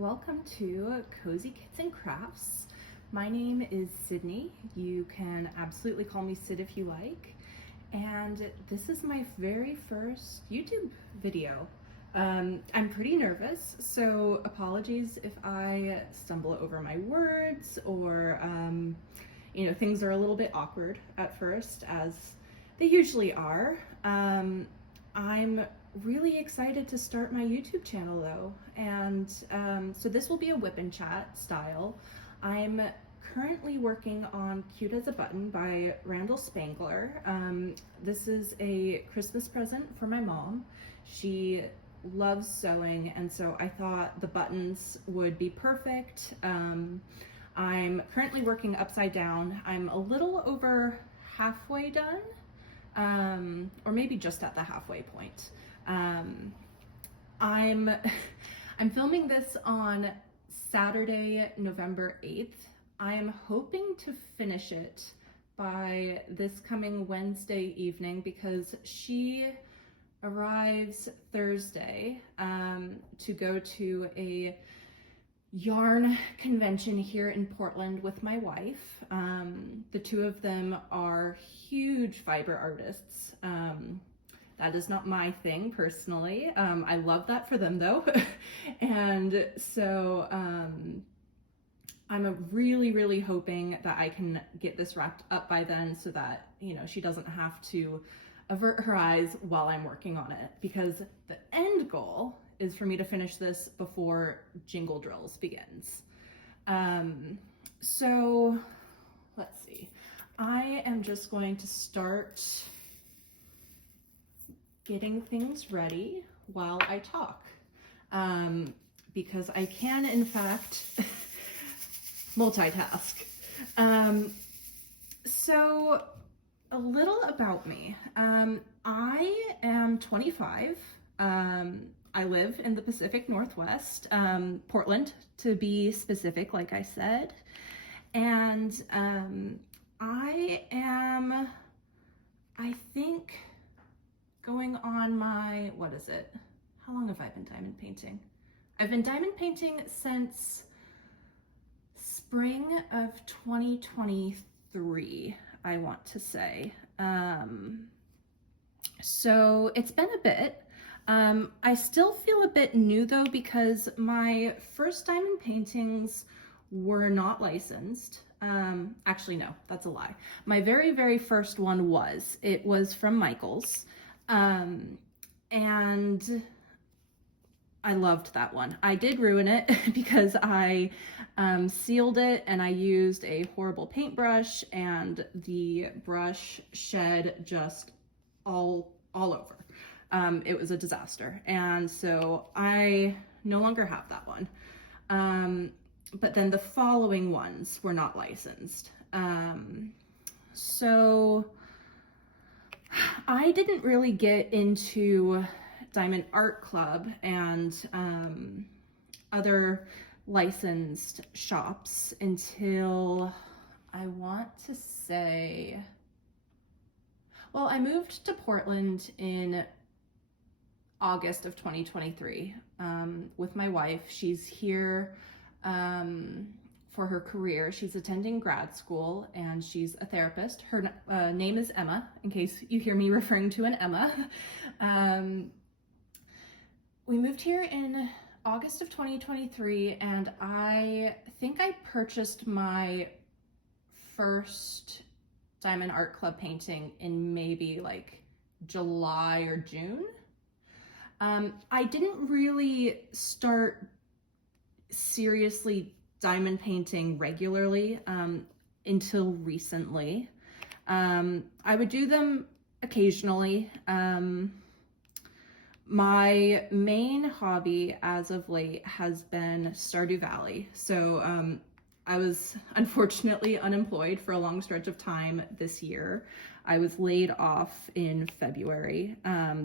welcome to Cozy Kits and Crafts. My name is Sydney. You can absolutely call me Sid if you like. And this is my very first YouTube video. I'm pretty nervous, so apologies if I stumble over my words or, things are a little bit awkward at first, as they usually are. I'm really excited to start my YouTube channel though, and so this will be a Wip and Chat style. I'm currently working on Cute as a Button by Randall Spangler. This is a Christmas present for my mom. She loves sewing, and so I thought the buttons would be perfect. I'm currently working upside down. I'm a little over halfway done, or maybe just at the halfway point. I'm filming this on Saturday, November 8th. I am hoping to finish it by this coming Wednesday evening because she arrives Thursday to go to a yarn convention here in Portland with my wife. The two of them are huge fiber artists. That is not my thing personally. I love that for them though. And so I'm really hoping that I can get this wrapped up by then so that, she doesn't have to avert her eyes while I'm working on it, because the end goal is for me to finish this before Jingle Drills begins. So let's see. I am just going to start getting things ready while I talk, because I can in fact multitask. So a little about me. I am 25. I live in the Pacific Northwest, Portland to be specific, like I said. And I am, I think, going on my, how long have I been diamond painting? I've been diamond painting since spring of 2023, I want to say. So it's been a bit. I still feel a bit new though, because my first diamond paintings were not licensed. Actually, no, that's a lie. My very first one was. It was from Michael's. And I loved that one. I did ruin it because I sealed it and I used a horrible paintbrush, and the brush shed just all over. It was a disaster, and so I no longer have that one. But then the following ones were not licensed. So I didn't really get into Diamond Art Club and other licensed shops until, I want to say, well, I moved to Portland in August of 2023 with my wife. She's here for her career. She's attending grad school and she's a therapist. Her name is Emma, in case you hear me referring to an Emma. We moved here in August of 2023, and I think I purchased my first Diamond Art Club painting in maybe like July or June. I didn't really start seriously diamond painting regularly until recently. I would do them occasionally. My main hobby as of late has been Stardew Valley. So I was unfortunately unemployed for a long stretch of time this year. I was laid off in February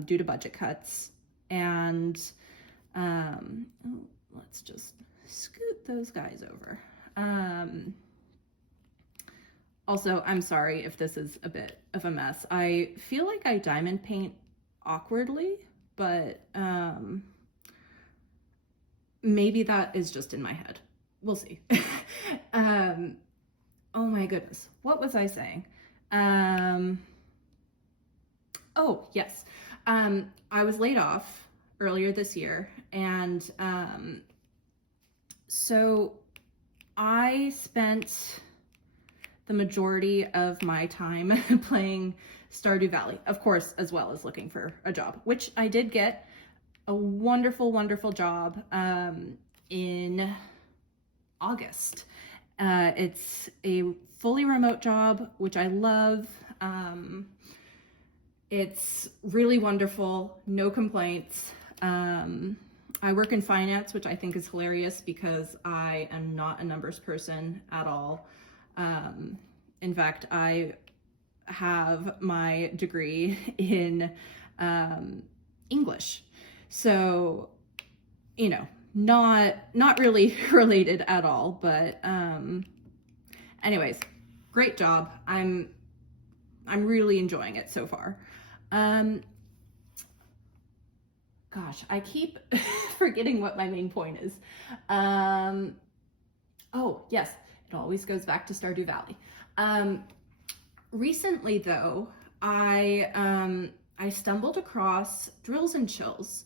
due to budget cuts. And let's just scoot those guys over. Also, I'm sorry if this is a bit of a mess. I feel like I diamond paint awkwardly, but maybe that is just in my head. We'll see. Oh my goodness. What was I saying? Oh, yes. I was laid off earlier this year, and so I spent the majority of my time playing Stardew Valley, of course, as well as looking for a job, which I did get a wonderful, wonderful job in August. It's a fully remote job, which I love. It's really wonderful, no complaints. I work in finance, which I think is hilarious because I am not a numbers person at all. In fact, I have my degree in English. So, you know, not really related at all, but anyways, great job. I'm really enjoying it so far. Gosh, I keep forgetting what my main point is. Oh, yes, it always goes back to Stardew Valley. Recently, though, I stumbled across Drills and Chills,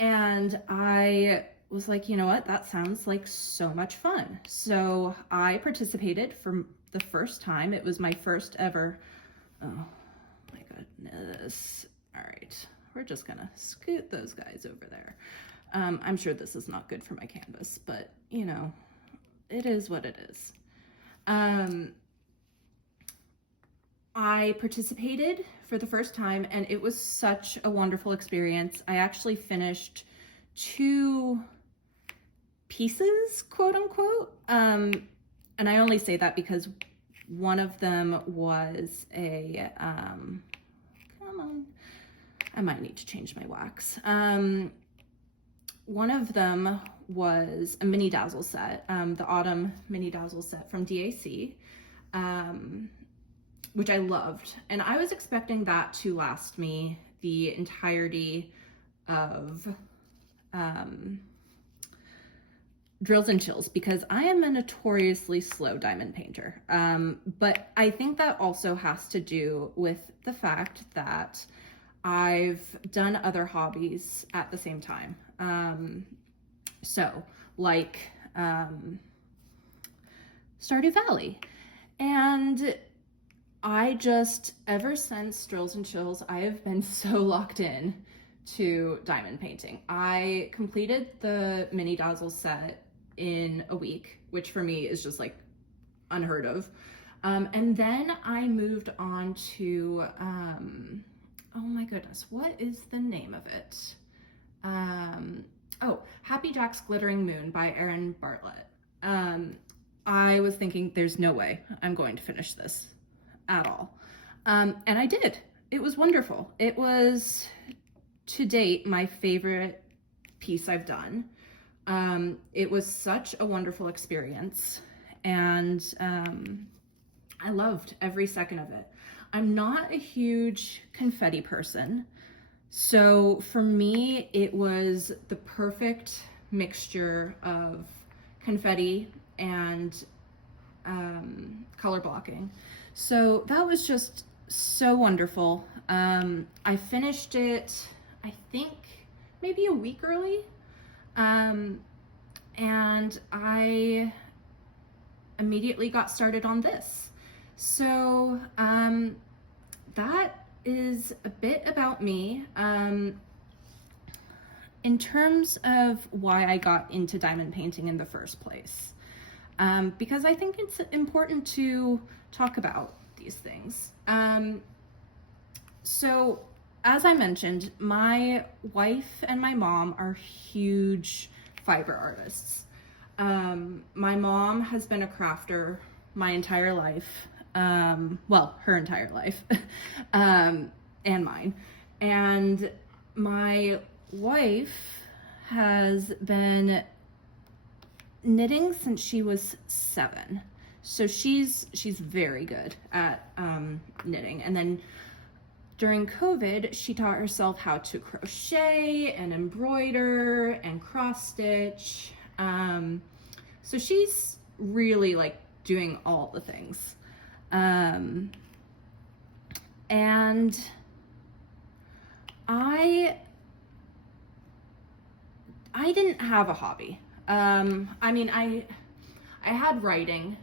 and I was like, you know what, that sounds like so much fun. So I participated for the first time. It was my first ever, oh my goodness. All right, we're just gonna scoot those guys over there. I'm sure this is not good for my canvas, but you know, it is what it is. I participated for the first time, and it was such a wonderful experience. I actually finished 2 pieces, quote unquote. And I only say that because one of them was a, come on, I might need to change my wax. One of them was a mini dazzle set, the autumn mini dazzle set from DAC, which I loved. And I was expecting that to last me the entirety of Drills and Chills, because I am a notoriously slow diamond painter. But I think that also has to do with the fact that I've done other hobbies at the same time. So like Stardew Valley. And I just, ever since Drills and Chills, I have been so locked in to diamond painting. I completed the mini dazzle set in a week, which for me is just like unheard of. And then I moved on to, oh my goodness, what is the name of it? Oh, Happy Jack's Glittering Moon by Erin Bartlett. I was thinking there's no way I'm going to finish this at all. And I did. It was wonderful. It was, to date, my favorite piece I've done. It was such a wonderful experience, and I loved every second of it. I'm not a huge confetti person, so for me, it was the perfect mixture of confetti and color blocking. So that was just so wonderful. I finished it, I think, maybe a week early. And I immediately got started on this. So that is a bit about me. In terms of why I got into diamond painting in the first place, because I think it's important to talk about these things. So as I mentioned, my wife and my mom are huge fiber artists. My mom has been a crafter my entire life. Well, her entire life, and mine. And my wife has been knitting since she was 7. So she's very good at knitting. And then during COVID, she taught herself how to crochet and embroider and cross stitch. So she's really like doing all the things. And I didn't have a hobby. I mean, I had writing,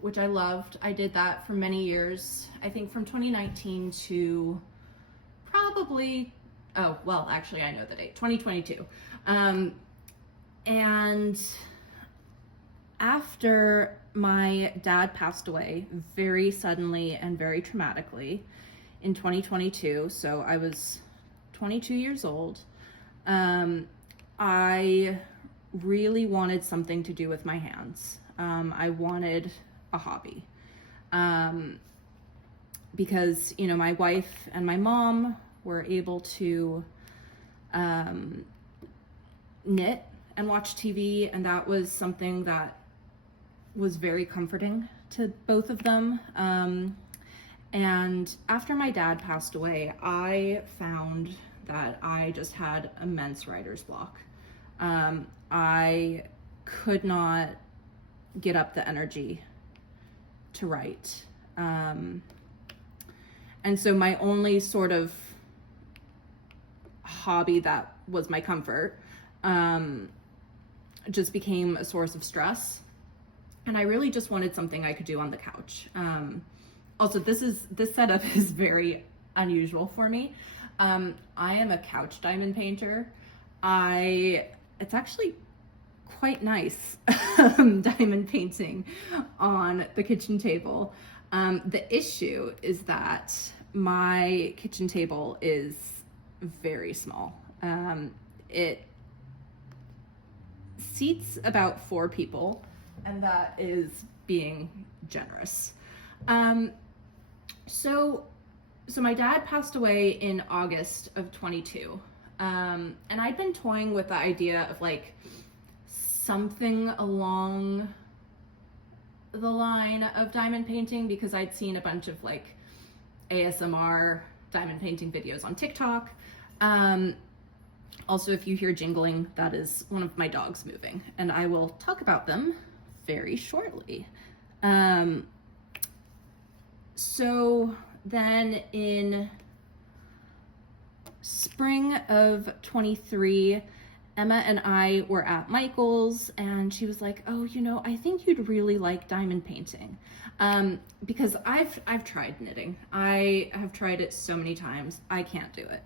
which I loved. I did that for many years. I think from 2019 to probably, oh, well, actually I know the date, 2022. And after my dad passed away very suddenly and very traumatically in 2022, so I was 22 years old, I really wanted something to do with my hands. I wanted a hobby. Because, you know, my wife and my mom were able to knit and watch TV, and that was something that was very comforting to both of them. And after my dad passed away, I found that I just had immense writer's block. I could not get up the energy to write. And so my only sort of hobby that was my comfort just became a source of stress. And I really just wanted something I could do on the couch. Also, this setup is very unusual for me. I am a couch diamond painter. It's actually quite nice diamond painting on the kitchen table. The issue is that my kitchen table is very small. It seats about 4 people, and that is being generous. So my dad passed away in August of 22. And I'd been toying with the idea of like something along the line of diamond painting, because I'd seen a bunch of like ASMR diamond painting videos on TikTok. Also, if you hear jingling, that is one of my dogs moving, and I will talk about them very shortly. So then in spring of 23, Emma and I were at Michael's, and she was like, oh, you know, I think you'd really like diamond painting. Because I've tried knitting. I have tried it so many times. I can't do it.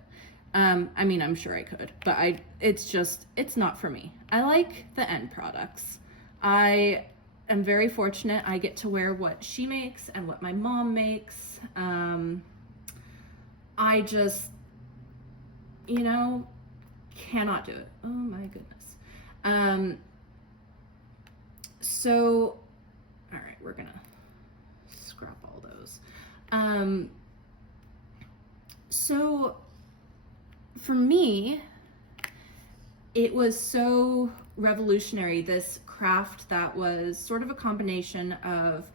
I mean, I'm sure I could, but it's not for me. I like the end products. I am very fortunate. I get to wear what she makes and what my mom makes. I just, you know, cannot do it. Oh my goodness. So, all right, we're gonna scrap all those. So for me, it was so revolutionary, this craft that was sort of a combination of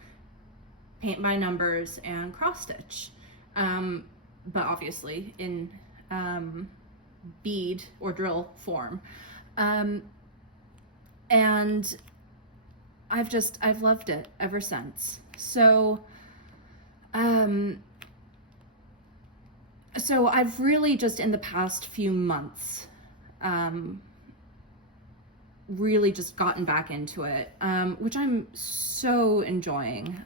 paint by numbers and cross stitch, but obviously in bead or drill form. And I've loved it ever since. So I've really just in the past few months, really just gotten back into it, which I'm so enjoying.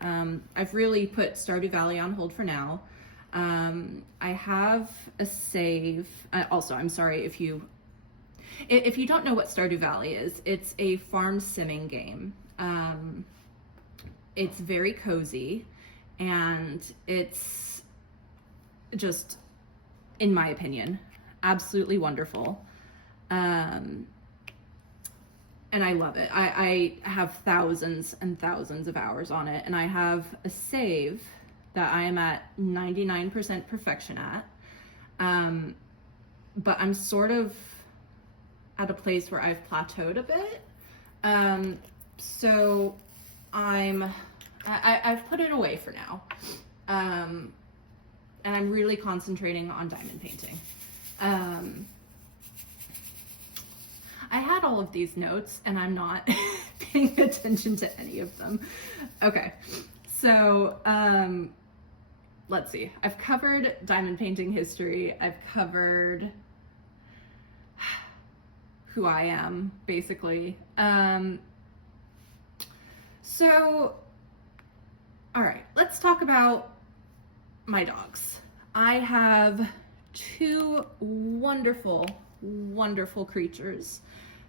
I've really put Stardew Valley on hold for now. I have a save. Also, I'm sorry if you don't know what Stardew Valley is. It's a farm simming game. It's very cozy, and it's just, in my opinion, absolutely wonderful. And I love it. I have thousands and thousands of hours on it, and I have a save that I am at 99% perfection at. But I'm sort of at a place where I've plateaued a bit. So I've put it away for now. and I'm really concentrating on diamond painting. I had all of these notes and I'm not paying attention to any of them. Okay, so let's see. I've covered diamond painting history. I've covered who I am, basically. So, all right, let's talk about my dogs. I have two wonderful, wonderful creatures.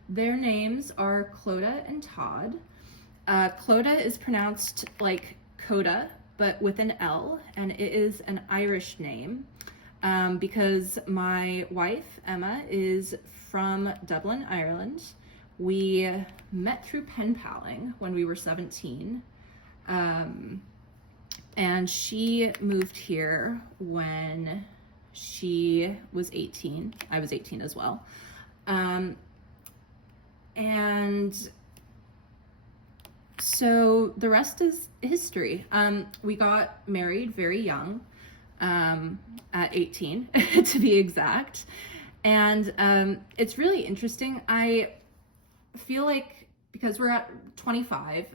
Their names are Clodagh and Todd. Clodagh is pronounced like Coda, but with an L, and it is an Irish name because my wife, Emma, is from Dublin, Ireland. We met through pen paling when we were 17, and she moved here when she was 18. I was 18 as well. And so the rest is history. We got married very young, at 18 to be exact. And it's really interesting. I feel like because we're at 25,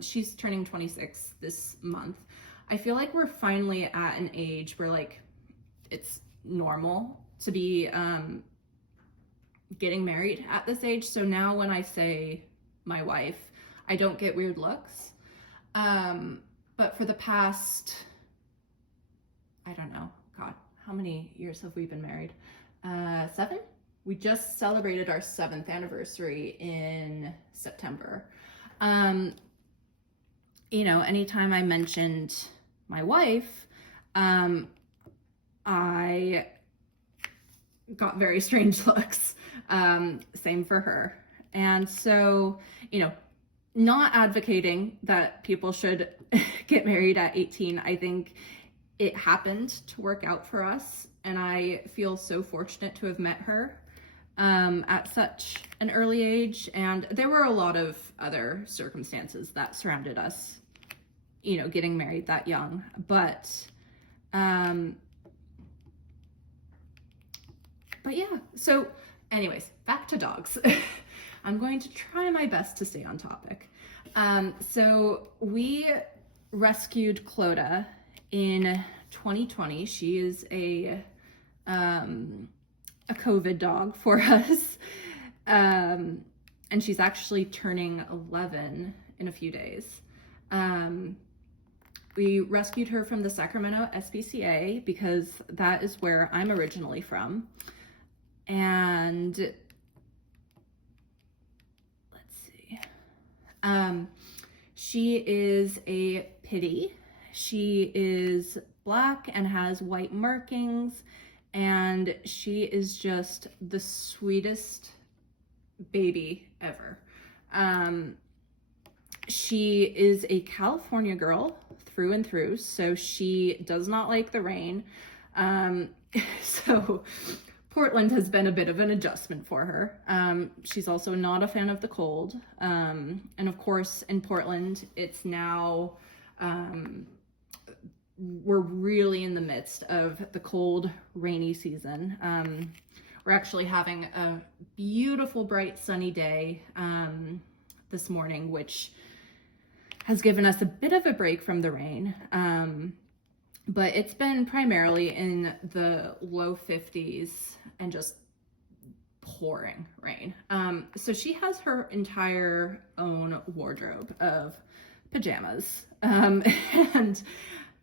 she's turning 26 this month. I feel like we're finally at an age where like it's normal to be getting married at this age. So now when I say my wife, I don't get weird looks. But for the past, I don't know, God, how many years have we been married? 7? We just celebrated our 7th anniversary in September. You know, anytime I mentioned my wife, I got very strange looks. Same for her. And so, you know, not advocating that people should get married at 18. I think it happened to work out for us, and I feel so fortunate to have met her at such an early age. And there were a lot of other circumstances that surrounded us, you know, getting married that young. But yeah, so anyways, back to dogs. I'm going to try my best to stay on topic. So we rescued Clodagh in 2020. She is a COVID dog for us. And she's actually turning 11 in a few days. We rescued her from the Sacramento SPCA because that is where I'm originally from. And let's see. She is a pitty. She is black and has white markings, and she is just the sweetest baby ever. She is a California girl through and through, so she does not like the rain. So Portland has been a bit of an adjustment for her. She's also not a fan of the cold. And of course, in Portland, it's now, we're really in the midst of the cold, rainy season. We're actually having a beautiful, bright, sunny day this morning, which has given us a bit of a break from the rain. But it's been primarily in the low 50s and just pouring rain. So she has her entire own wardrobe of pajamas. And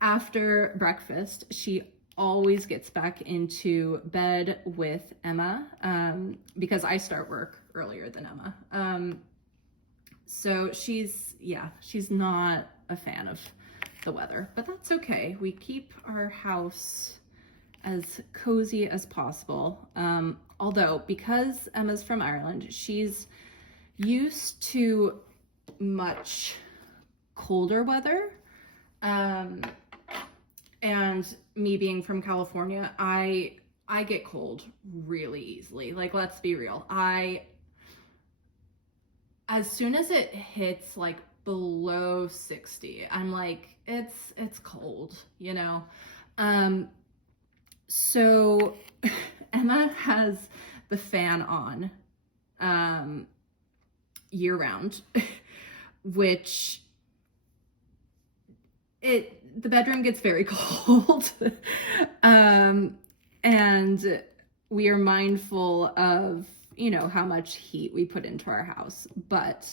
after breakfast, she always gets back into bed with Emma because I start work earlier than Emma. So she's not a fan of the weather, but that's okay. We keep our house as cozy as possible. Although, because Emma's from Ireland, she's used to much colder weather. And me being from California, I get cold really easily. Like, let's be real. As soon as it hits like below 60, I'm like, it's cold, you know? So Emma has the fan on year round, which the bedroom gets very cold. And we are mindful of, how much heat we put into our house. But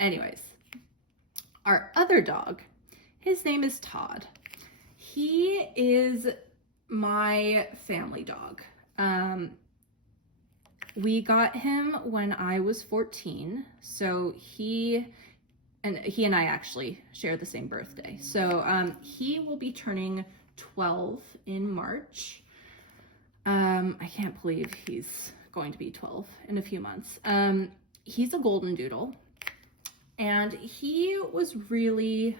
anyways, our other dog, his name is Todd. He is my family dog. We got him when I was 14, so he and I actually share the same birthday. So he will be turning 12 in March. I can't believe he's going to be 12 in a few months. He's a golden doodle, and he was really,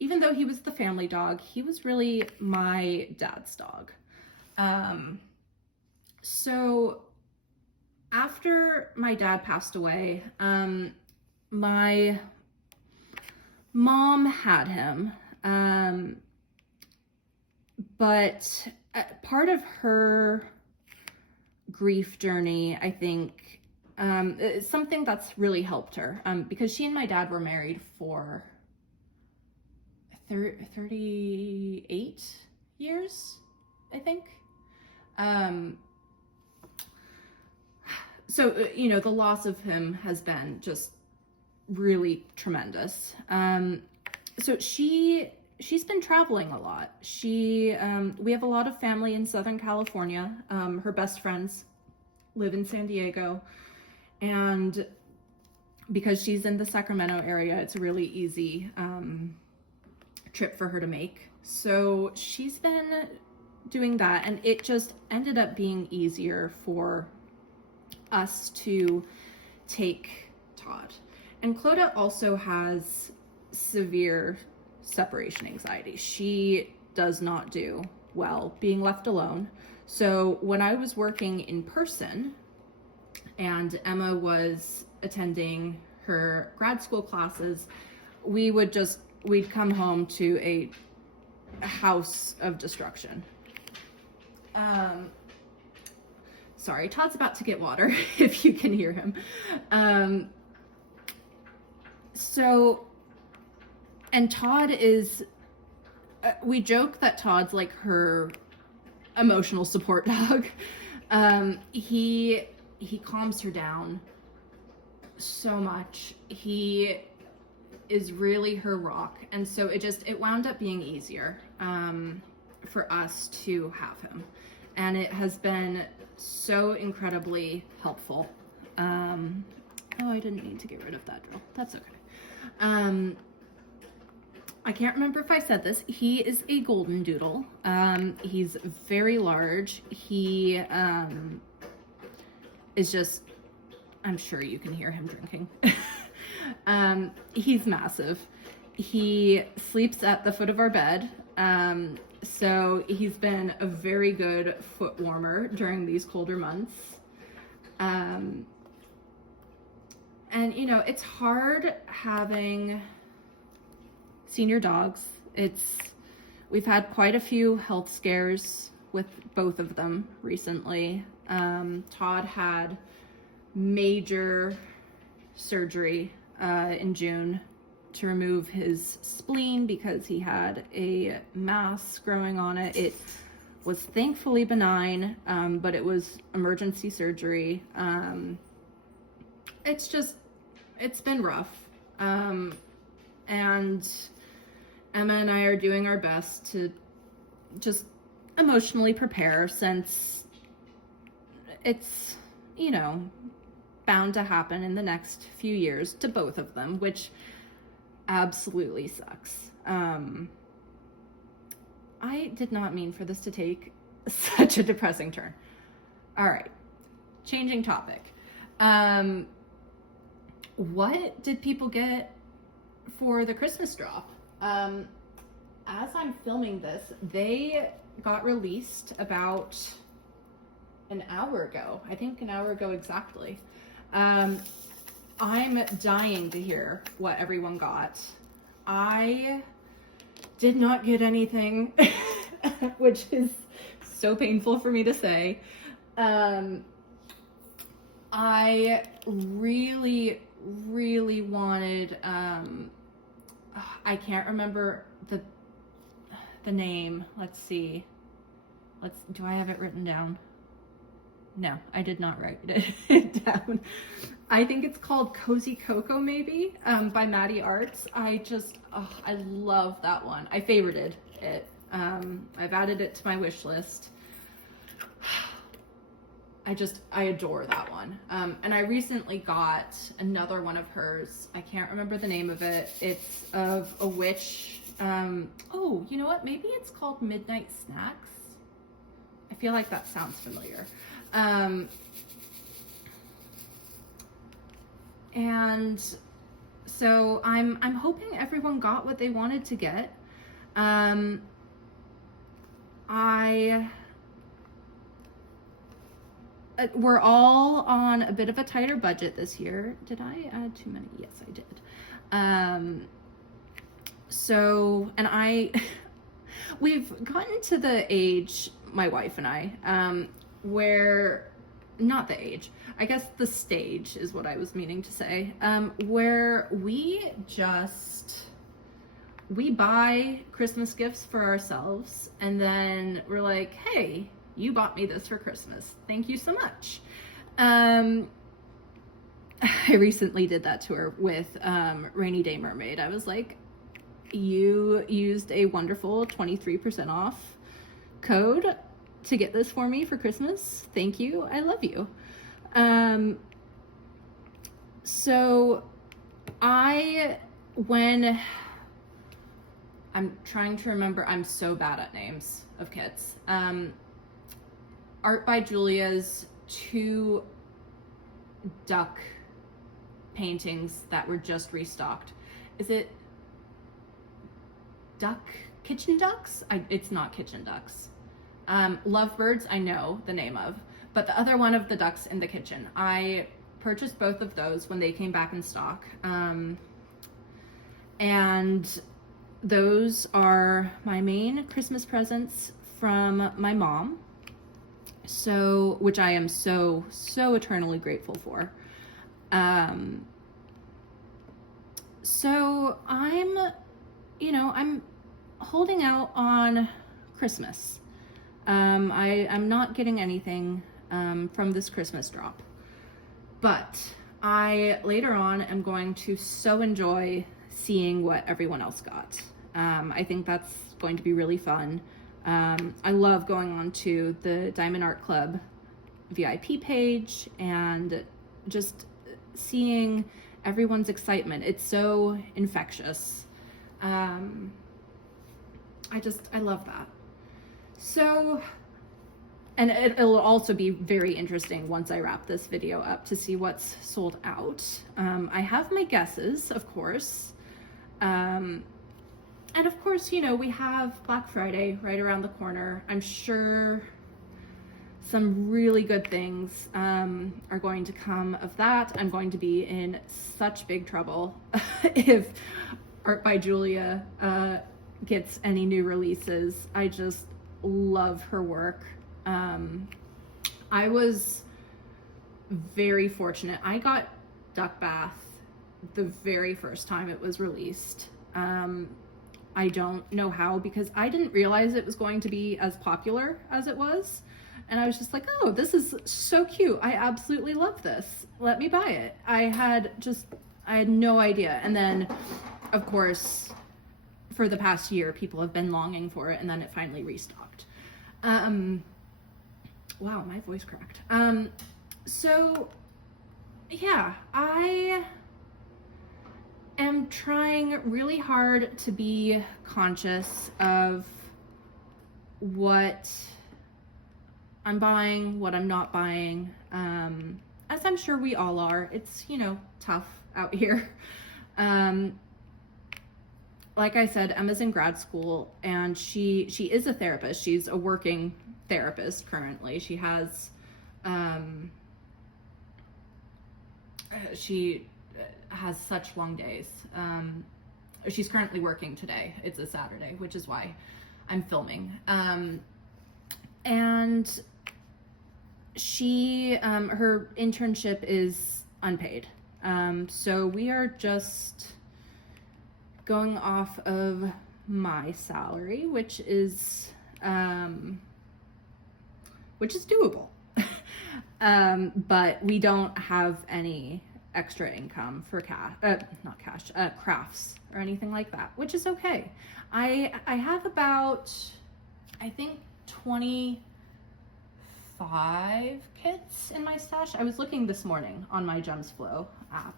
even though he was the family dog, he was really my dad's dog. So after my dad passed away, my mom had him, but part of her grief journey, I think, something that's really helped her, because she and my dad were married for 38 years, I think. So, the loss of him has been just really tremendous. So she's been traveling a lot. We have a lot of family in Southern California. Her best friends live in San Diego, and because she's in the Sacramento area, it's a really easy trip for her to make. So she's been doing that, and it just ended up being easier for us to take Todd. And Clodagh also has severe separation anxiety. She does not do well being left alone. So when I was working in person and Emma was attending her grad school classes, we'd come home to a house of destruction. Sorry, Todd's about to get water, if you can hear him. And Todd is, we joke that Todd's like her emotional support dog. He calms her down so much. He is really her rock. And so it wound up being easier for us to have him. And it has been so incredibly helpful. I didn't mean to get rid of that drill. That's okay. I can't remember if I said this. He is a golden doodle. He's very large. He is just, I'm sure you can hear him drinking. He's massive. He sleeps at the foot of our bed. So he's been a very good foot warmer during these colder months. And it's hard having senior dogs. We've had quite a few health scares with both of them recently. Todd had major surgery in June to remove his spleen because he had a mass growing on it. It was thankfully benign, but it was emergency surgery. It's been rough. And Emma and I are doing our best to just emotionally prepare, since it's, bound to happen in the next few years to both of them, which absolutely sucks. I did not mean for this to take such a depressing turn. All right, changing topic. What did people get for the Christmas drop? As I'm filming this, they got released about an hour ago. I think an hour ago exactly. I'm dying to hear what everyone got. I did not get anything, which is so painful for me to say. I really, really wanted, I can't remember the name. Let's see. Do I have it written down? No, I did not write it down. I think it's called Cozy Cocoa, maybe, by Maddie Arts. I love that one. I favorited it. I've added it to my wish list. I adore that one. And I recently got another one of hers. I can't remember the name of it. It's of a witch. Oh, you know what? Maybe it's called Midnight Snacks. I feel like that sounds familiar. And so I'm hoping everyone got what they wanted to get. We're all on a bit of a tighter budget this year. Did I add too many? Yes, I did. We've gotten to the age, my wife and I, where, not the age, I guess the stage is what I was meaning to say, where we buy Christmas gifts for ourselves, and then we're like, hey, you bought me this for Christmas. Thank you so much. I recently did that to her with Rainy Day Mermaid. I was like, you used a wonderful 23% off code to get this for me for Christmas. Thank you. I love you. So when I'm trying to remember, I'm so bad at names of kits. Art by Julia's 2 duck paintings that were just restocked. Is it kitchen ducks? It's not kitchen ducks. Lovebirds, I know the name of, but the other one of the ducks in the kitchen. I purchased both of those when they came back in stock. And those are my main Christmas presents from my mom. Which I am so eternally grateful for. So I'm holding out on Christmas. I'm not getting anything from this Christmas drop, but I later on am going to so enjoy seeing what everyone else got. I think that's going to be really fun. I love going on to the Diamond Art Club VIP page and just seeing everyone's excitement. It's so infectious. I love that. So, and it'll also be very interesting once I wrap this video up to see what's sold out. I have my guesses, of course. And of course, we have Black Friday right around the corner. I'm sure some really good things are going to come of that. I'm going to be in such big trouble if Art by Julia gets any new releases. I just love her work. I was very fortunate. I got Duck Bath the very first time it was released. I don't know how, because I didn't realize it was going to be as popular as it was. And I was just like, oh, this is so cute. I absolutely love this. Let me buy it. I had no idea. And then, of course, for the past year, people have been longing for it, and then it finally restocked. Wow, my voice cracked. So, yeah, I am trying really hard to be conscious of what I'm buying, what I'm not buying, as I'm sure we all are. It's, tough out here. Like I said, Emma's in grad school, and she is a therapist. She's a working therapist currently. She has, such long days. She's currently working today. It's a Saturday, which is why I'm filming. And she, her internship is unpaid. So we are just going off of my salary, which is doable. But we don't have any extra income for crafts or anything like that, which is okay. I have about, I think, 25 kits in my stash. I was looking this morning on my Gems Flow app.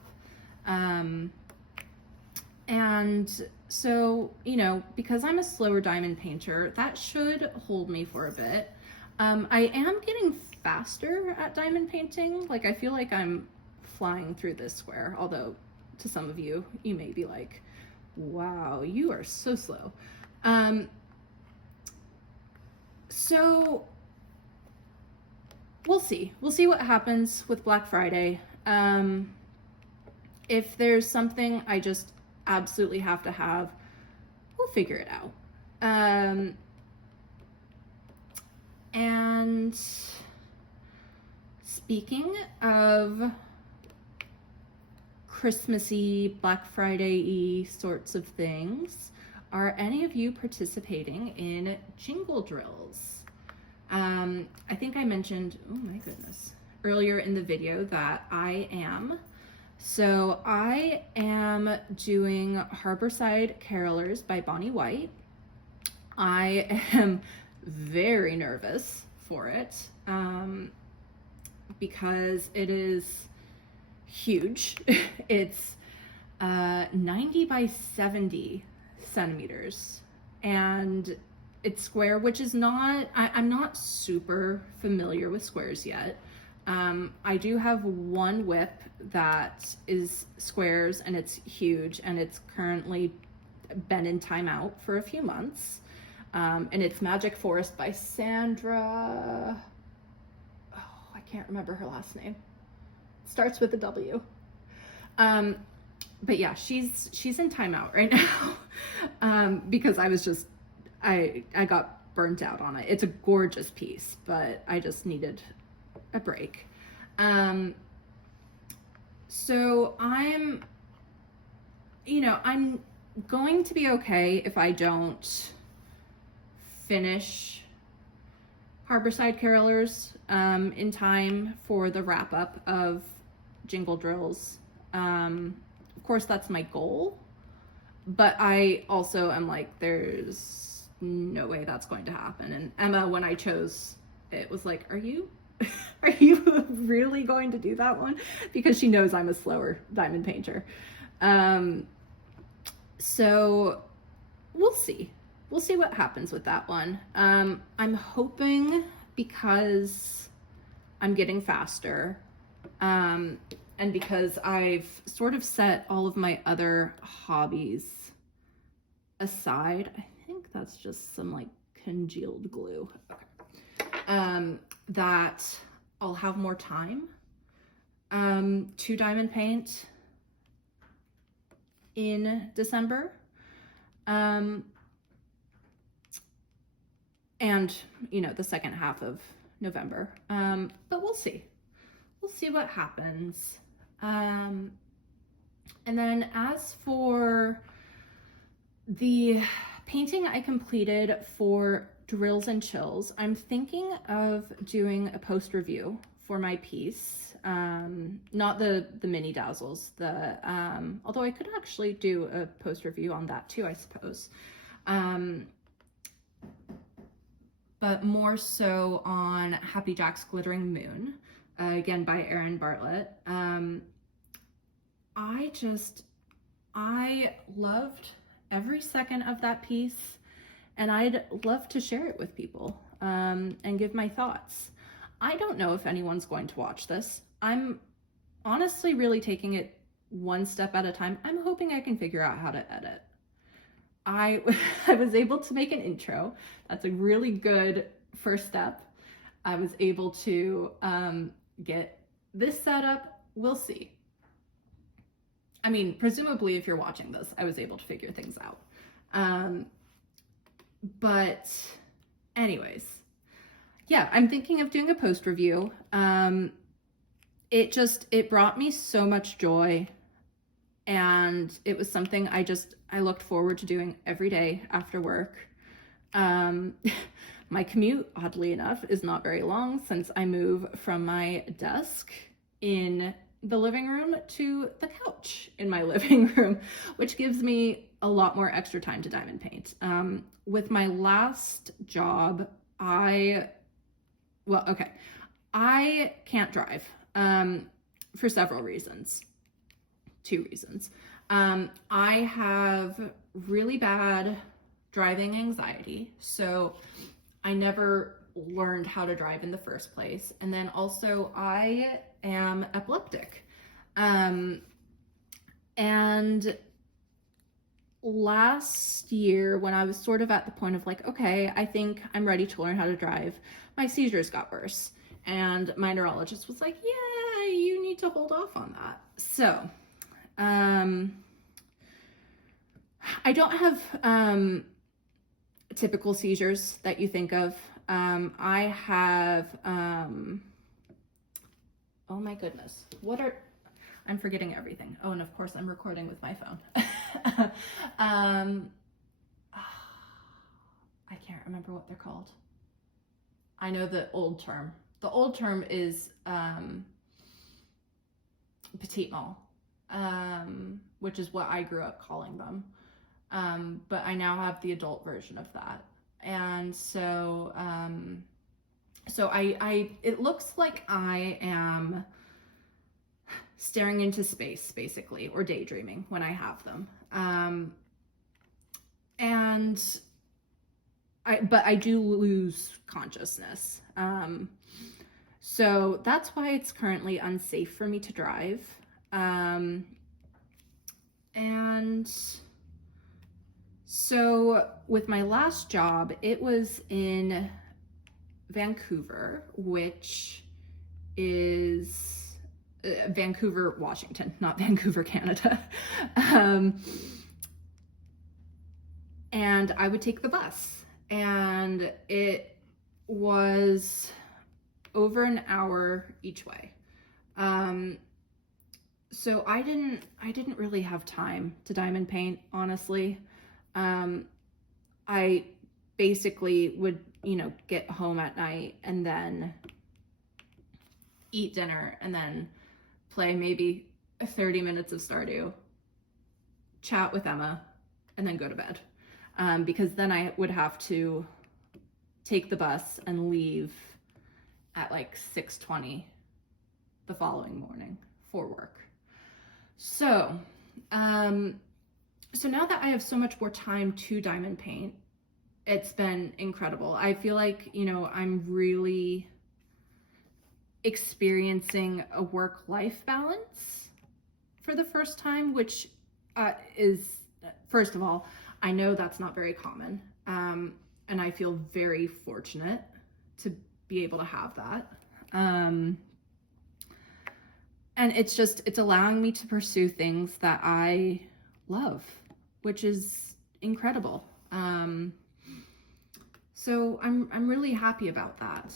And so, you know, because I'm a slower diamond painter, that should hold me for a bit. I am getting faster at diamond painting. Like, I feel like I'm flying through this square, although to some of you, you may be like, wow, you are so slow. So we'll see. We'll see what happens with Black Friday. If there's something I just absolutely have to have, we'll figure it out. And speaking of Christmassy, Black Friday-y sorts of things, are any of you participating in jingle drills? I think I mentioned, oh my goodness, earlier in the video that I am. So I am doing Harborside Carolers by Bonnie White. I am very nervous for it because it is huge. It's 90 by 70 centimeters, and it's square, which is not, I'm not super familiar with squares yet. I do have one whip that is squares and it's huge, and it's currently been in timeout for a few months. And it's Magic Forest by Sandra. Oh, I can't remember her last name. It starts with a W. But yeah, she's in timeout right now. Because I got burnt out on it. It's a gorgeous piece, but I just needed a break. So I'm going to be okay if I don't finish Harborside Carolers in time for the wrap up of Jingle Drills. Of course, that's my goal, but I also am like, there's no way that's going to happen. And Emma, when I chose it, was like, are you really going to do that one? Because she knows I'm a slower diamond painter. So we'll see. We'll see what happens with that one. I'm hoping, because I'm getting faster, and because I've sort of set all of my other hobbies aside. I think that's just some like congealed glue. Okay. That I'll have more time to diamond paint in December. And the second half of November. But we'll see. We'll see what happens. And then as for the painting I completed for Drills and Chills, I'm thinking of doing a post review for my piece. Not the mini dazzles, although I could actually do a post review on that too, I suppose. But more so on Happy Jack's Glittering Moon, again by Erin Bartlett. I loved every second of that piece, and I'd love to share it with people and give my thoughts. I don't know if anyone's going to watch this. I'm honestly really taking it one step at a time. I'm hoping I can figure out how to edit. I was able to make an intro. That's a really good first step. I was able to get this set up. We'll see. I mean, presumably if you're watching this, I was able to figure things out. But anyways, yeah, I'm thinking of doing a post review. It brought me so much joy, and it was something I looked forward to doing every day after work. My commute, oddly enough, is not very long since I move from my desk in the living room to the couch in my living room, which gives me a lot more extra time to diamond paint. With my last job, I can't drive for several reasons. 2 reasons. I have really bad driving anxiety, so I never learned how to drive in the first place. And then also I am epileptic. And last year, when I was sort of at the point of like, okay, I think I'm ready to learn how to drive, my seizures got worse. And my neurologist was like, yeah, you need to hold off on that. So, I don't have typical seizures that you think of. I have, oh my goodness, I'm forgetting everything. Oh, and of course I'm recording with my phone. I can't remember what they're called. I know the old term. The old term is petit mal, which is what I grew up calling them. But I now have the adult version of that. And so, it looks like I am staring into space, basically, or daydreaming when I have them. But I do lose consciousness. So that's why it's currently unsafe for me to drive. And so with my last job, it was in Vancouver, which is Vancouver, Washington, not Vancouver, Canada. And I would take the bus, and it was over an hour each way. So I didn't really have time to diamond paint, honestly. I basically would, get home at night and then eat dinner and then play maybe 30 minutes of Stardew, chat with Emma, and then go to bed. Because then I would have to take the bus and leave at like 6:20 the following morning for work. So, so now that I have so much more time to diamond paint, it's been incredible. I feel like, I'm really experiencing a work-life balance for the first time, which is, first of all, I know that's not very common. And I feel very fortunate to be able to have that. And it's allowing me to pursue things that I love, which is incredible. So I'm really happy about that.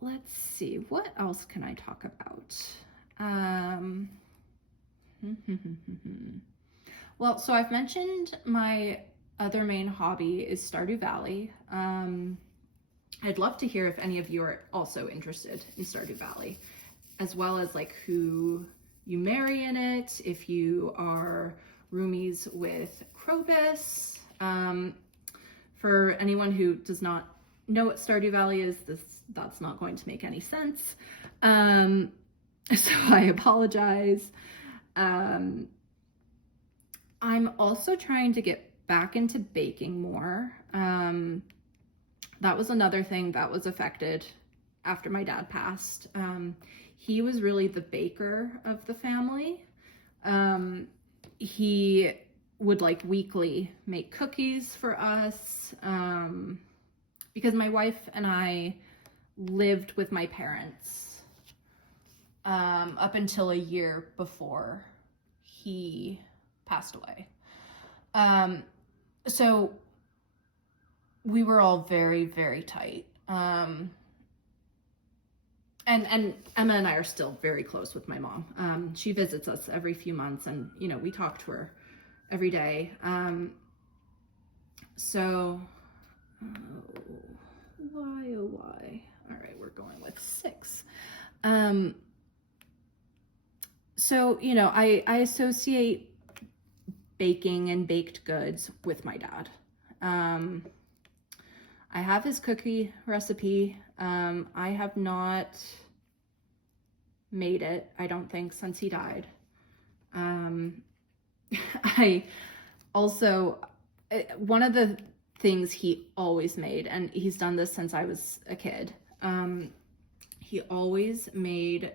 Let's see, what else can I talk about? Well, so I've mentioned my other main hobby is Stardew Valley. I'd love to hear if any of you are also interested in Stardew Valley, as well as like who you marry in it, if you are roomies with Krobus. For anyone who does not know what Stardew Valley is, that's not going to make any sense. So I apologize. I'm also trying to get back into baking more. That was another thing that was affected after my dad passed. He was really the baker of the family. He would like weekly make cookies for us, because my wife and I lived with my parents up until a year before he passed away. So we were all very, very tight. And Emma and I are still very close with my mom. She visits us every few months, and, you know, we talk to her every day. So, why, oh, why? All right, we're going with 6. So, you know, I associate baking and baked goods with my dad. I have his cookie recipe. I have not made it, I don't think, since he died. I also, one of the things he always made, and he's done this since I was a kid, he always made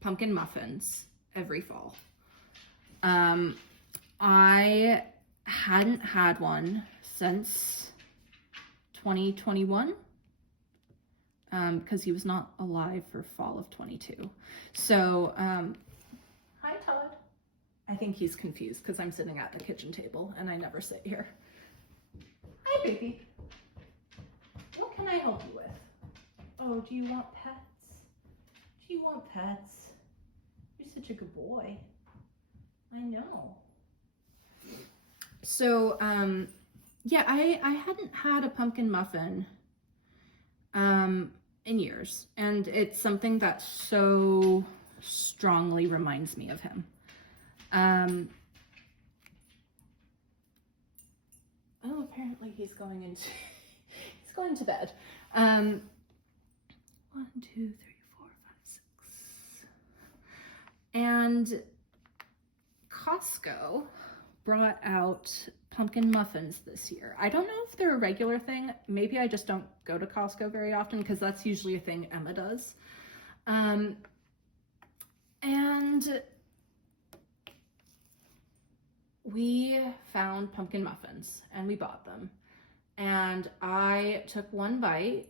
pumpkin muffins every fall. I hadn't had one since 2021, because he was not alive for fall of 22. So, hi Todd. I think he's confused because I'm sitting at the kitchen table and I never sit here. Hi baby. What can I help you with? Oh, do you want pets? Do you want pets? You're such a good boy. I know. So, yeah, I hadn't had a pumpkin muffin in years, and it's something that so strongly reminds me of him. Oh, apparently he's going to bed. 1, 2, 3, 4, 5, 6. And Costco brought out pumpkin muffins this year. I don't know if they're a regular thing. Maybe I just don't go to Costco very often because that's usually a thing Emma does. And we found pumpkin muffins and we bought them. And I took one bite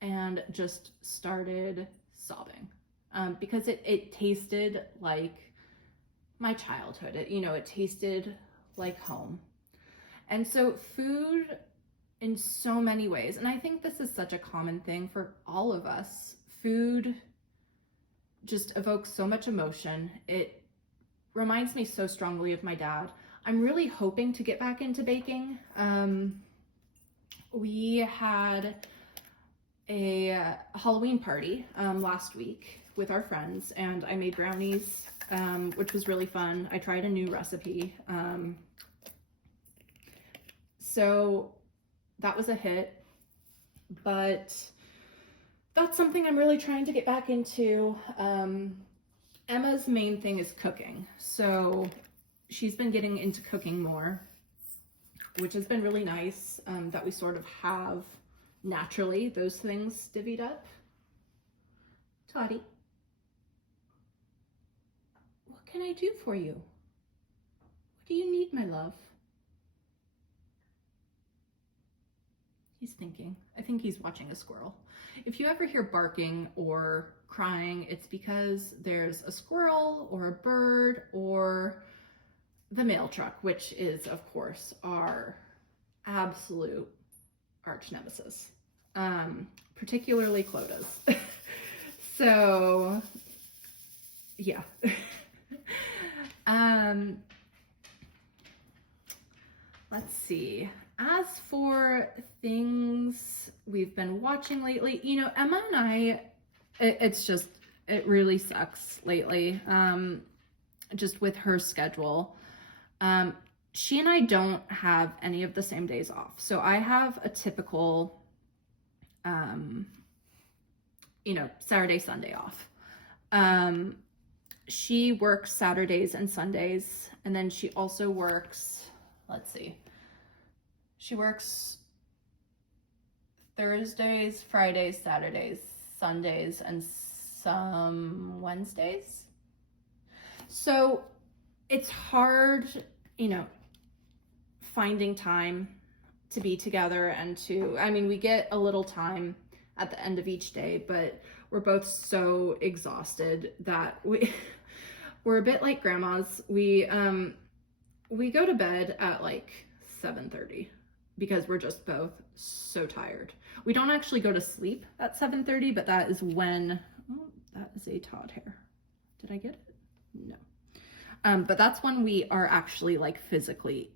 and just started sobbing because it tasted like my childhood. It tasted like home. And so food in so many ways, and I think this is such a common thing for all of us, food just evokes so much emotion. It reminds me so strongly of my dad. I'm really hoping to get back into baking. We had a Halloween party last week with our friends, and I made brownies, which was really fun. I tried a new recipe. So that was a hit, but that's something I'm really trying to get back into. Emma's main thing is cooking, so she's been getting into cooking more, which has been really nice, that we sort of have naturally those things divvied up. Toddy, what can I do for you? What do you need, my love? He's thinking. I think he's watching a squirrel. If you ever hear barking or crying, it's because there's a squirrel or a bird or the mail truck, which is, of course, our absolute arch nemesis, particularly Cloda's. So, yeah. Let's see. As for things we've been watching lately, Emma and I, it really sucks lately, just with her schedule. She and I don't have any of the same days off. So I have a typical, Saturday, Sunday off. She works Saturdays and Sundays, and then she also works, she works Thursdays, Fridays, Saturdays, Sundays, and some Wednesdays. So it's hard, finding time to be together and we get a little time at the end of each day, but we're both so exhausted that we're a bit like grandmas. We go to bed at like 7:30. because we're just both so tired. We don't actually go to sleep at 7:30, but that is when, oh, that is a Todd hair. Did I get it? No. But that's when we are actually like physically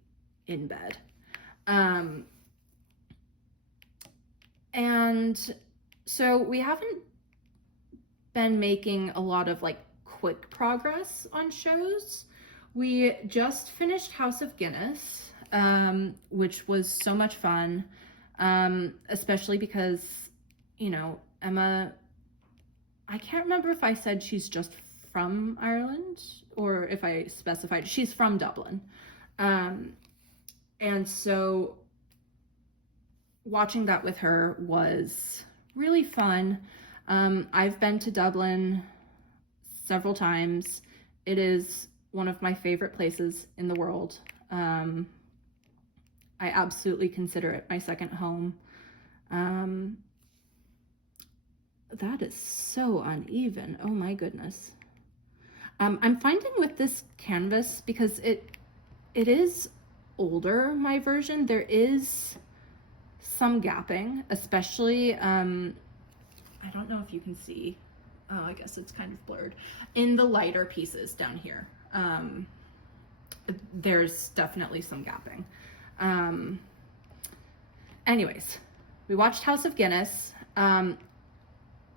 in bed. And so we haven't been making a lot of like quick progress on shows. We just finished House of Guinness, which was so much fun, especially because, you know, Emma, I can't remember if I said she's just from Ireland or if I specified she's from Dublin. And so watching that with her was really fun. I've been to Dublin several times. It is one of my favorite places in the world. I absolutely consider it my second home. That is so uneven. Oh my goodness. I'm finding with this canvas, because it is older, my version, there is some gapping, especially, I don't know if you can see, oh, I guess it's kind of blurred, in the lighter pieces down here. There's definitely some gapping. Anyways, we watched House of Guinness.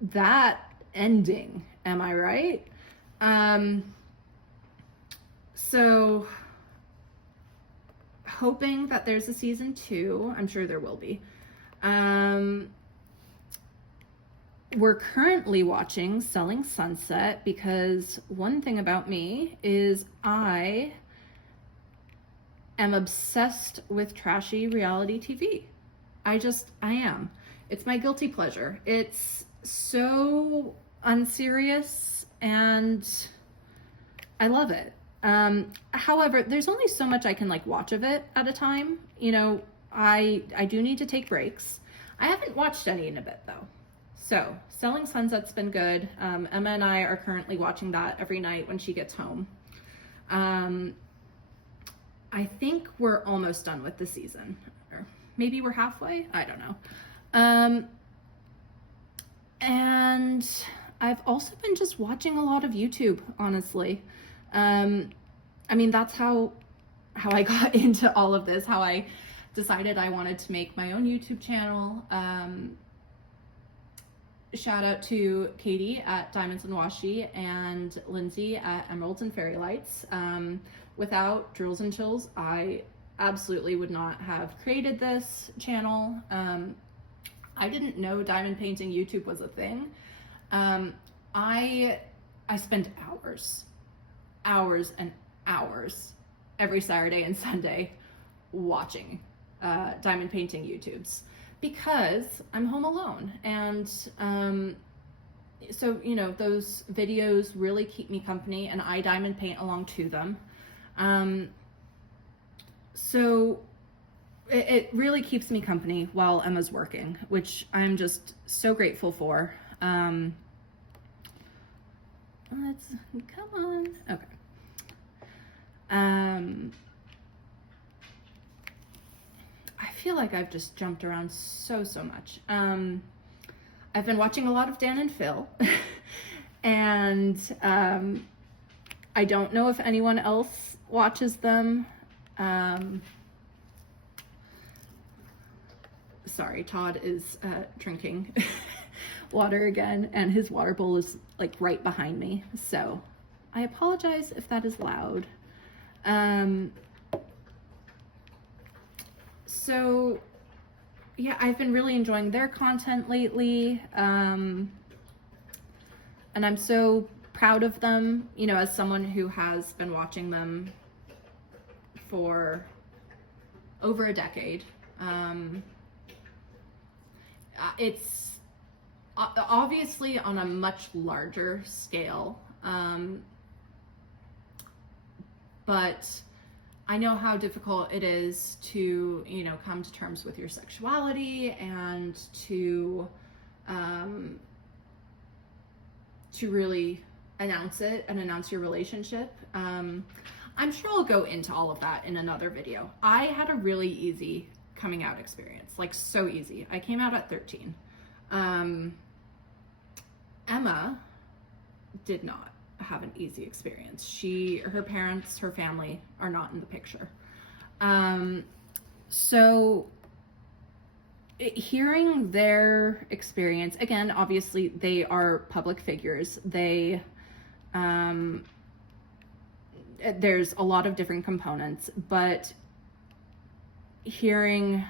That ending, am I right? So hoping that there's a season 2. I'm sure there will be. We're currently watching Selling Sunset because one thing about me is I am obsessed with trashy reality TV. I am. It's my guilty pleasure. It's so unserious and I love it. However, there's only so much I can like watch of it at a time. You know, I do need to take breaks. I haven't watched any in a bit though. So Selling Sunset's been good. Emma and I are currently watching that every night when she gets home. I think we're almost done with the season, or maybe we're halfway. I don't know. And I've also been just watching a lot of YouTube, honestly. I mean, that's how I got into all of this, how I decided I wanted to make my own YouTube channel. Shout out to Katie at Diamonds and Washi and Lindsay at Emeralds and Fairy Lights. Without Drills and Chills, I absolutely would not have created this channel. I didn't know diamond painting YouTube was a thing. I spend hours and hours every Saturday and Sunday watching diamond painting YouTubes because I'm home alone. And so, you know, those videos really keep me company and I diamond paint along to them. So it really keeps me company while Emma's working, which I'm just so grateful for. Come on. Okay. I feel like I've just jumped around so much. I've been watching a lot of Dan and Phil and I don't know if anyone else watches them. Sorry, Todd is drinking water again and his water bowl is like right behind me. So I apologize if that is loud. So yeah, I've been really enjoying their content lately. And I'm so proud of them, you know, as someone who has been watching them for over a decade. It's obviously on a much larger scale, but I know how difficult it is to, you know, come to terms with your sexuality and to really announce it and announce your relationship. I'm sure I'll go into all of that in another video. I had a really easy coming out experience, like so easy. I came out at 13. Emma did not have an easy experience. Her parents, her family are not in the picture. So hearing their experience, again, obviously they are public figures. There's a lot of different components, but hearing,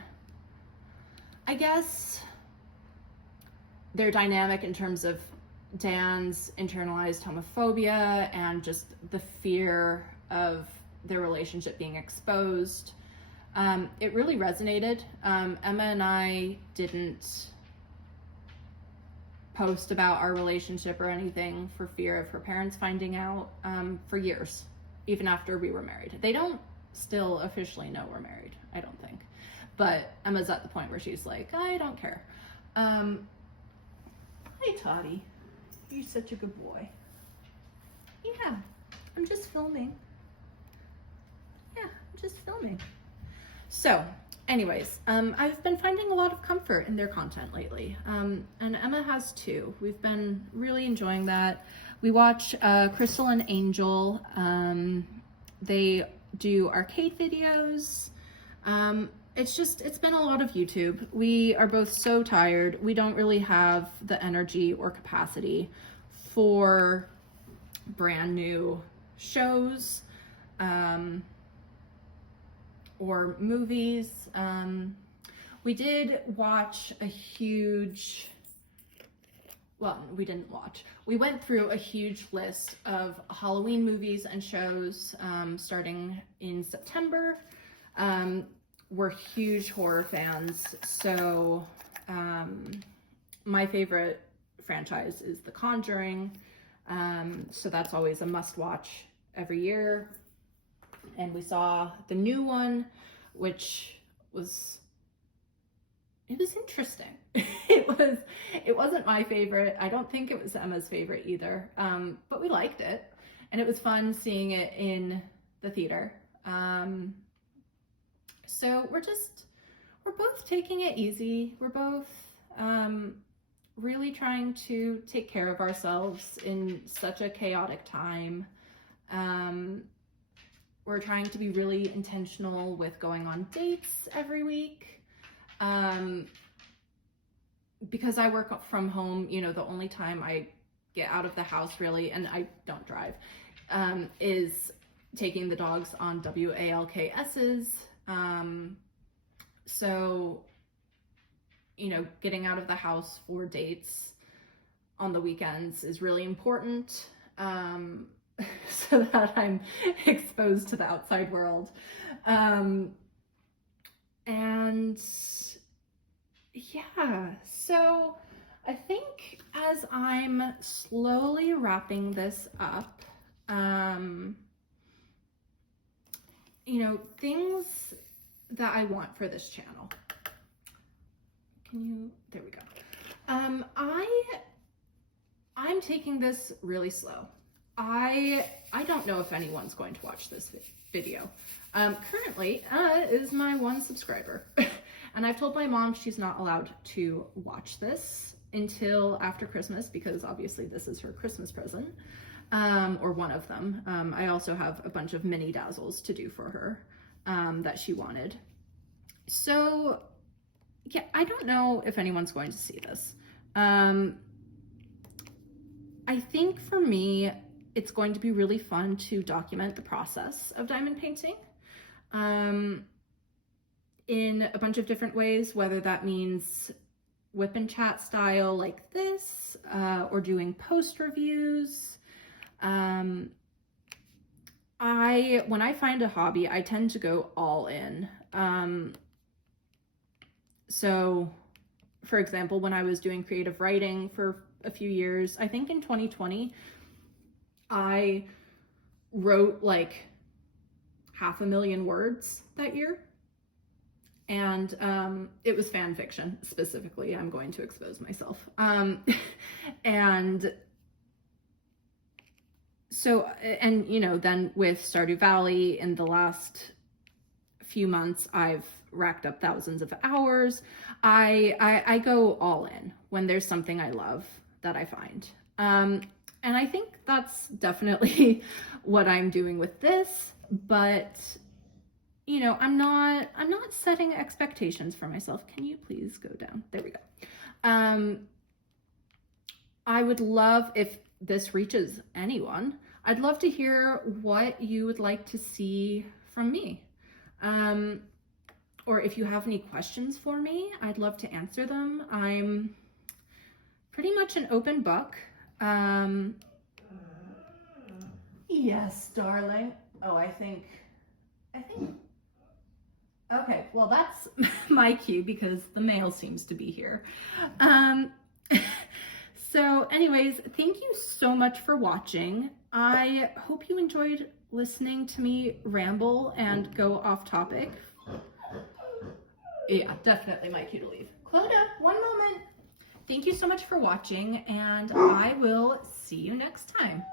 I guess, their dynamic in terms of Dan's internalized homophobia and just the fear of their relationship being exposed, it really resonated. Emma and I didn't post about our relationship or anything for fear of her parents finding out for years, even after we were married. They don't still officially know we're married, I don't think. But Emma's at the point where she's like, I don't care. Hi, Toddy. You're such a good boy. Yeah, I'm just filming. So, anyways, I've been finding a lot of comfort in their content lately. And Emma has too. We've been really enjoying that. We watch Crystal and Angel. They do arcade videos. It's been a lot of YouTube. We are both so tired. We don't really have the energy or capacity for brand new shows or movies. We did watch we went through a huge list of Halloween movies and shows starting in September. We're huge horror fans, so my favorite franchise is The Conjuring, so that's always a must-watch every year. And we saw the new one, which was interesting. It wasn't my favorite. I don't think it was Emma's favorite either, but we liked it, and it was fun seeing it in the theater. So we're both taking it easy. We're both really trying to take care of ourselves in such a chaotic time. We're trying to be really intentional with going on dates every week. Because I work from home, the only time I get out of the house really, and I don't drive, is taking the dogs on WALKS's. So, getting out of the house for dates on the weekends is really important, so that I'm exposed to the outside world. And yeah, so I think as I'm slowly wrapping this up, things that I want for this channel. There we go. I'm taking this really slow. I don't know if anyone's going to watch this video. Currently, is my one subscriber. And I've told my mom she's not allowed to watch this until after Christmas, because obviously this is her Christmas present, or one of them. I also have a bunch of mini dazzles to do for her that she wanted. So yeah, I don't know if anyone's going to see this. I think for me, it's going to be really fun to document the process of diamond painting in a bunch of different ways, whether that means Wip and Chat style like this, or doing post reviews. When I find a hobby, I tend to go all in. So for example, when I was doing creative writing for a few years, I think in 2020, I wrote like 500,000 words that year. And it was fan fiction specifically. I'm going to expose myself. And so, and then with Stardew Valley in the last few months, I've racked up thousands of hours. I go all in when there's something I love that I find. And I think that's definitely what I'm doing with this, but you know, I'm not setting expectations for myself. Can you please go down? There we go. I would love, if this reaches anyone, I'd love to hear what you would like to see from me. Or if you have any questions for me, I'd love to answer them. I'm pretty much an open book. Yes, darling. Oh, I think, okay, well, that's my cue because the mail seems to be here. So anyways, thank you so much for watching. I hope you enjoyed listening to me ramble and go off topic. Yeah, definitely my cue to leave. Clodagh, one moment. Thank you so much for watching, and I will see you next time.